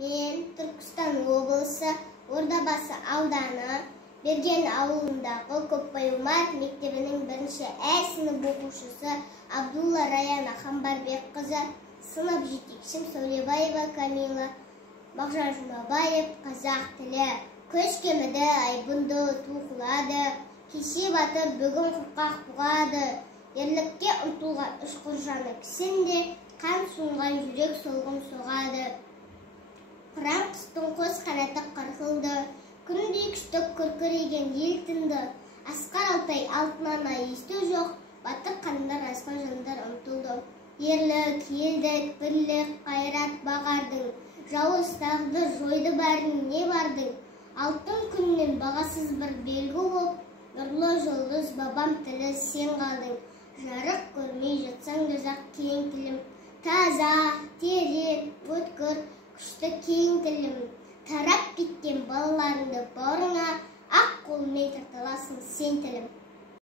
Мен Түркістан облысы Ордабасы ауданы Берген ауылындағы Көпбай-Омар мектебінің бірінші Ә сынып оқушысы Абдулла Раяна Хамбарбек-қызы, сынып жетекшім Сәулебаева Камила, Мағжан Жұмабаев қазақ тілі. Көш кеміді, айбынды туғылады, кеше батыр бүгін құрқақ бұғады. Ерлікке ұмтылған ұшқыр жаны кісінде, қан суынған жүрек солғын соғады. Қыран құстың қос қанаты қырқылды, күндей күштік күркіреген ел тынды. Асқар Алтай алтыннан есту жоқ, батыр қандар асқан жандар ұмтылды. Ерлік, елдік, бірлік, қайрат бағардың, жауыз тағдыр жойды бәрін не бардың. Алтын күннен бағасыз бір белгі боп, нұрлы жұлдыз бабам тілі сен қалдың. Жарық көрмей жатсаң дозақ кең тілім, таза, терең, өткір, күшті кең тілім. Тарап кеткен балаларыңды бауырыңа, ақ қолмен тартыласың сен тілім.